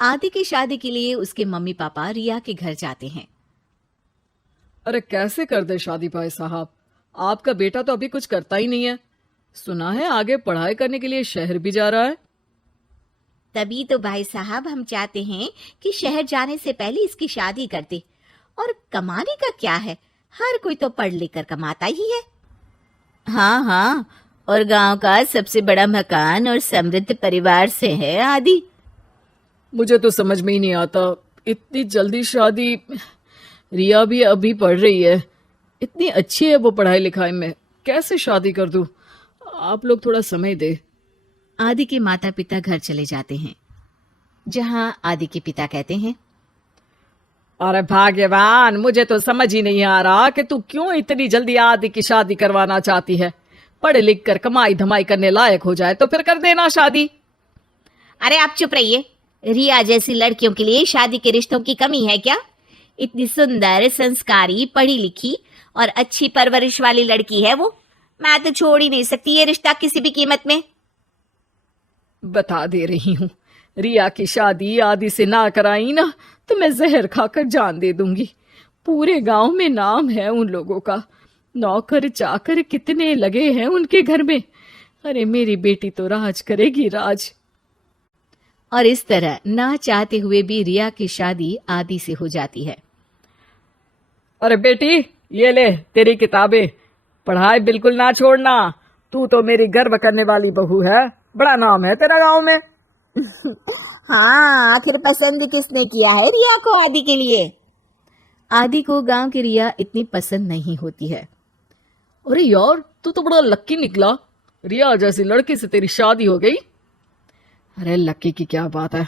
आदि की शादी के लिए उसके मम्मी पापा रिया के घर जाते हैं। अरे कैसे कर दे शादी भाई साहब, आपका बेटा तो अभी कुछ करता ही नहीं है। सुना है आगे पढ़ाई करने के लिए शहर भी जा रहा है। तभी तो भाई साहब हम चाहते हैं कि शहर जाने से पहले इसकी शादी कर दे। और कमाने का क्या है, हर कोई तो पढ़ लिख कर कमाता ही है। हाँ हाँ, और गांव का सबसे बड़ा मकान और समृद्ध परिवार से है आदि। मुझे तो समझ में ही नहीं आता, इतनी जल्दी शादी। रिया भी अभी पढ़ रही है, इतनी अच्छी है वो पढ़ाई लिखाई में, कैसे शादी कर दूं। आप लोग थोड़ा समय दे। आदि के माता पिता घर चले जाते हैं, जहां आदि के पिता कहते हैं, अरे भाग्यवान, मुझे तो समझ ही नहीं आ रहा कि तू क्यों इतनी जल्दी आदि की शादी करवाना चाहती है। पढ़ लिख कर कमाई धमाई करने लायक हो जाए तो फिर कर देना शादी। अरे आप चुप रहिए। रिया जैसी लड़कियों के लिए शादी के रिश्तों की कमी है क्या? इतनी सुंदर, संस्कारी, पढ़ी लिखी और अच्छी परवरिश वाली लड़की है वो। मैं तो छोड़ ही नहीं सकती ये रिश्ता किसी भी कीमत में। बता दे रही हूँ, रिया की शादी आदि से ना कराई ना तो मैं जहर खाकर जान दे दूंगी। पूरे गांव में नाम है उन लोगों का, नौकर चाकर कितने लगे हैं उनके घर में। अरे मेरी बेटी तो राज करेगी, राज। और इस तरह ना चाहते हुए भी रिया की शादी आदि से हो जाती है। अरे बेटी, ये ले तेरी किताबें, पढ़ाई बिल्कुल ना छोड़ना। तू तो मेरी गर्व करने वाली बहू है, बड़ा नाम है तेरा गांव में। हाँ, आखिर पसंद किसने किया है रिया को आदि के लिए? आदि को गांव की रिया इतनी पसंद नहीं होती है। अरे यार, तू तो बड़ा लक्की निकला, रिया जैसी लड़की से तेरी शादी हो गई। अरे लक्की की क्या बात है,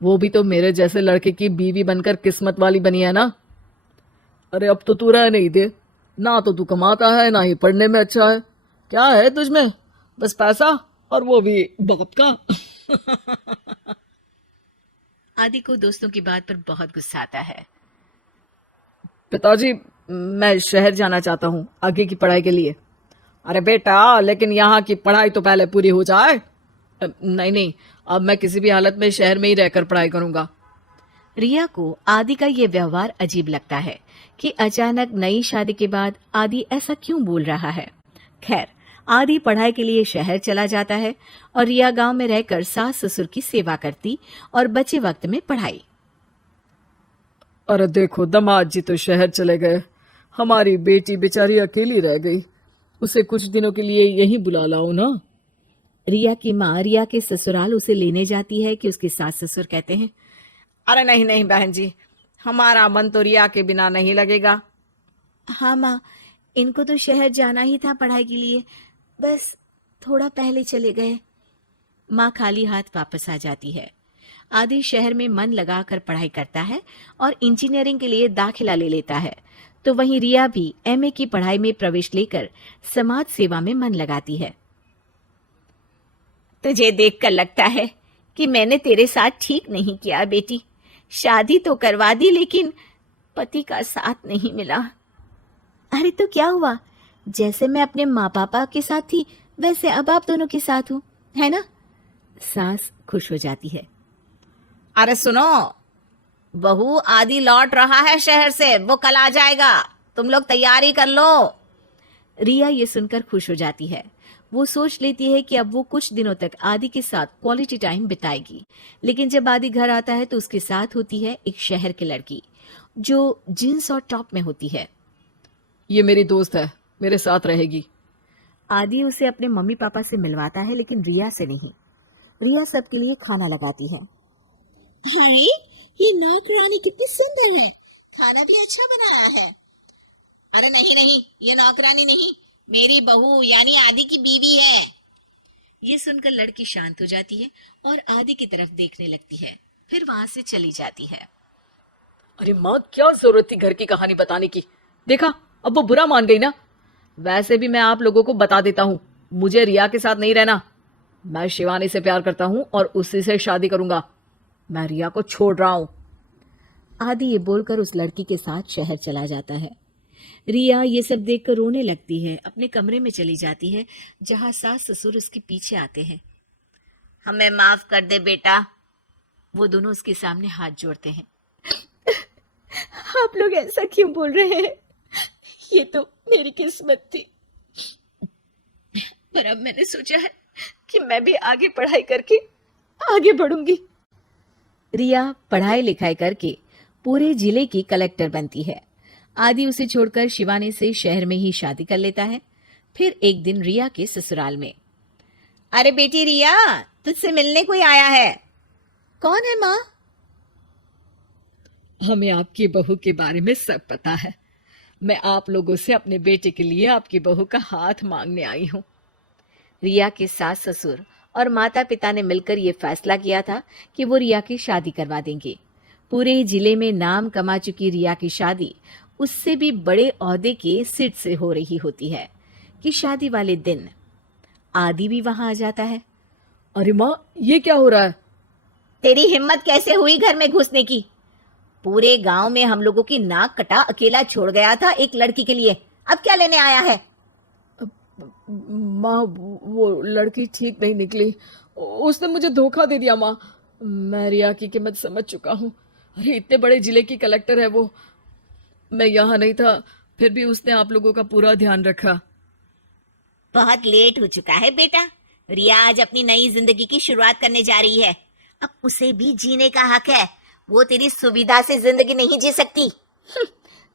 वो भी तो मेरे जैसे लड़के की बीवी बनकर किस्मत वाली बनी है ना। अरे अब तो तू रह नहीं दे, ना तो तू कमाता है ना ही पढ़ने में अच्छा है। क्या है तुझमें? बस पैसा, और वो भी बाप का। आदि को दोस्तों की बात पर बहुत गुस्सा आता है। पिताजी, मैं शहर जाना चाहता हूँ आगे की पढ़ाई के लिए। अरे बेटा, लेकिन यहाँ की पढ़ाई तो पहले पूरी हो जाए। नहीं नहीं, अब मैं किसी भी हालत में शहर में ही रहकर पढ़ाई करूंगा। रिया को आदि का ये व्यवहार अजीब लगता है कि अचानक नई शादी के बाद आदि ऐसा क्यों बोल रहा है। खैर, आदि पढ़ाई के लिए शहर चला जाता है और रिया गांव में रहकर सास ससुर की सेवा करती और बचे वक्त में पढ़ाई। अरे देखो, दामाद जी तो शहर चले गए, हमारी बेटी बेचारी अकेली रह गई। उसे कुछ दिनों के लिए यहीं बुला लाओ ना। रिया की माँ रिया के ससुराल उसे लेने जाती है कि उसके सास ससुर कहते हैं, अरे नहीं नहीं बहन जी, हमारा मन तो रिया के बिना नहीं लगेगा। हाँ माँ, इनको तो शहर जाना ही था पढ़ाई के लिए, बस थोड़ा पहले चले गए। माँ खाली हाथ वापस आ जाती है। आदि शहर में मन लगाकर पढ़ाई करता है और इंजीनियरिंग के लिए दाखिला ले लेता है। तो वहीं रिया भी एमए की पढ़ाई में प्रवेश लेकर समाज सेवा में मन लगाती है। तुझे देखकर लगता है कि मैंने तेरे साथ ठीक नहीं किया बेटी। शादी तो करवा दी लेकिन पति का साथ नहीं मिला। अरे तो क्या हुआ, जैसे मैं अपने माँ पापा के साथ थी वैसे अब आप दोनों के साथ हूँ, है ना? सास खुश हो जाती है। अरे सुनो, बहू आदि लौट रहा है शहर से, वो कल आ जाएगा, तुम लोग तैयारी कर लो। रिया ये सुनकर खुश हो जाती है। वो सोच लेती है कि अब वो कुछ दिनों तक आदि के साथ क्वालिटी टाइम बिताएगी। लेकिन जब आदि घर आता है तो उसके साथ होती है एक शहर की लड़की जो जींस और टॉप में होती है। ये मेरी दोस्त है, मेरे साथ रहेगी। आदि उसे अपने मम्मी पापा से मिलवाता है लेकिन रिया से नहीं। रिया सबके लिए खाना लगाती है। अरे ये नौकरानी कितनी सुंदर है, खाना भी अच्छा बनाया है। अरे नहीं नहीं, ये नौकरानी नहीं, मेरी बहू यानी आदि की बीवी है। ये सुनकर लड़की शांत हो जाती है और आदि की तरफ देखने लगती है, फिर वहां से चली जाती है। अरे माँ, क्या जरूरत थी घर की कहानी बताने की? देखा, अब वो बुरा मान गई ना। वैसे भी मैं आप लोगों को बता देता हूँ, मुझे रिया के साथ नहीं रहना। मैं शिवानी से प्यार करता हूँ और उसी से शादी करूंगा। मैं रिया को छोड़ रहा हूँ। आदि ये बोलकर उस लड़की के साथ शहर चला जाता है। रिया ये सब देखकर रोने लगती है, अपने कमरे में चली जाती है जहां सास ससुर उसके पीछे आते हैं। हमें माफ कर दे बेटा, वो दोनों उसके सामने हाथ जोड़ते हैं। आप लोग ऐसा क्यों बोल रहे हैं? ये तो मेरी किस्मत थी, पर अब मैंने सोचा है कि मैं भी आगे पढ़ाई करके आगे बढ़ूंगी। रिया पढ़ाई लिखाई करके पूरे जिले की कलेक्टर बनती है। आदि उसे छोड़कर शिवानी से शहर में ही शादी कर लेता है। फिर एक दिन रिया के ससुराल में, अरे बेटी रिया, तुझसे मिलने कोई आया है। कौन है माँ? हमें आपकी बहू के बारे में सब पता है। मैं आप लोगों से अपने बेटे के लिए आपकी बहू का हाथ मांगने आई हूँ। रिया के सास ससुर और माता पिता ने मिलकर ये फैसला किया था कि वो रिया की शादी करवा देंगे। पूरे जिले में नाम कमा चुकी रिया की शादी उससे भी बड़े ओहदे के सिट से हो रही होती है कि शादी वाले दिन आदि भी वहां आ जाता है। अरे माँ, ये क्या हो रहा है? तेरी हिम्मत कैसे हुई घर में घुसने की? पूरे गांव में हम लोगों की नाक कटा अकेला छोड़ गया था एक लड़की के लिए, अब क्या लेने आया है? माँ, वो लड़की ठीक नहीं निकली। उसने मुझे धोखा दे दिया माँ। मैं रिया की कीमत समझ चुका हूँ। अरे इतने बड़े जिले की कलेक्टर है वो। मैं यहाँ नहीं था, फिर भी उसने आप लोगों का पूरा ध्यान रखा। बहुत लेट हो चुका है बेटा। रिया आज अपनी नई जिंदगी की शुरुआत करने जा रही है। अब उसे भी जीने का हक है। वो तेरी सुविधा से जिंदगी नहीं जी सकती।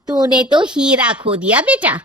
तूने तो हीरा खो दिया बेटा।